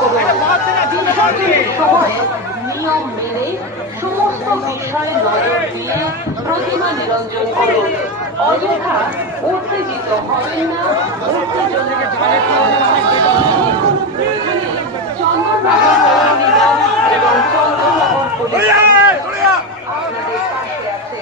করুন। বিসর্জনের সময় নিয়ম মেনে সমস্ত বিষয়ে নজর দিয়ে প্রতিমা নিরঞ্জন করুন। অযথা উত্তেজিত হবেন না। উত্তেজনার চন্দননগর পৌর নিগম এবং চন্দননগর পুলিশ আপনাদের পাশে আছে।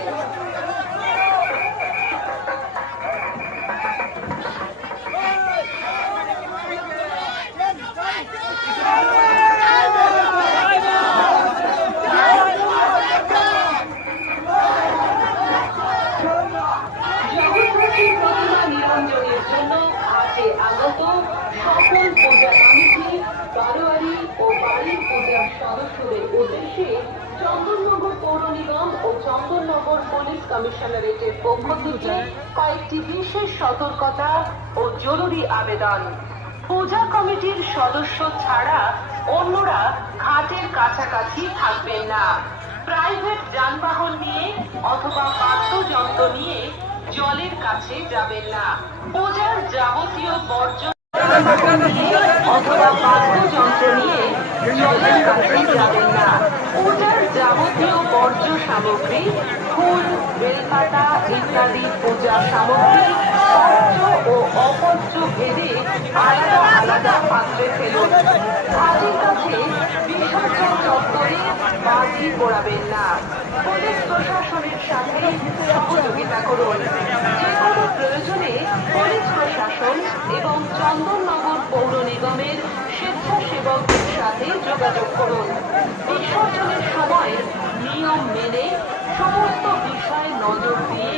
নিরঞ্জনের জন্য আছে আগত সকল পূজা কমিটি, বারোয়ারি ও বাড়ির পূজার সদস্যদের উদ্দেশ্যে চন্দননগর পৌর নিগম ও চন্দননগর পুলিশ কমিশনারেটের পক্ষ থেকে কয়েকটি বিশেষ সতর্কতা ও জরুরি আবেদন। পূজা কমিটির সদস্য ছাড়া অন্যরা ঘাটের কাছাকাছি থাকবেন না। প্রাইভেট যানবাহন নিয়ে অথবা বাদ্যযন্ত্র নিয়ে জলের কাছে যাবেন না। পূজার যাবতীয় বর্জ্য অথবা বাদ্যযন্ত্র নিয়ে জলের কাছে যাবেন না। পূজার যাবতীয় বর্জ্য সামগ্রী, ফুল, বেলপাতা ইত্যাদি পূজা সামগ্রী পত্র ও অপত্র ভেদে আলাদা আলাদা পাত্রে ফেলুন। ঘাটের কাছে বিসর্জন চত্বরে বাজি পোড়াবেন না। পুলিশ প্রশাসনের সাথে সহযোগিতা করুন। যে কোনো প্রয়োজনে পুলিশ প্রশাসন এবং চন্দননগর পৌর নিগমের স্বেচ্ছাসেবকদের সাথে যোগাযোগ করুন। বিসর্জনের সময় নিয়ম মেনে সমস্ত বিষয়ে নজর দিয়ে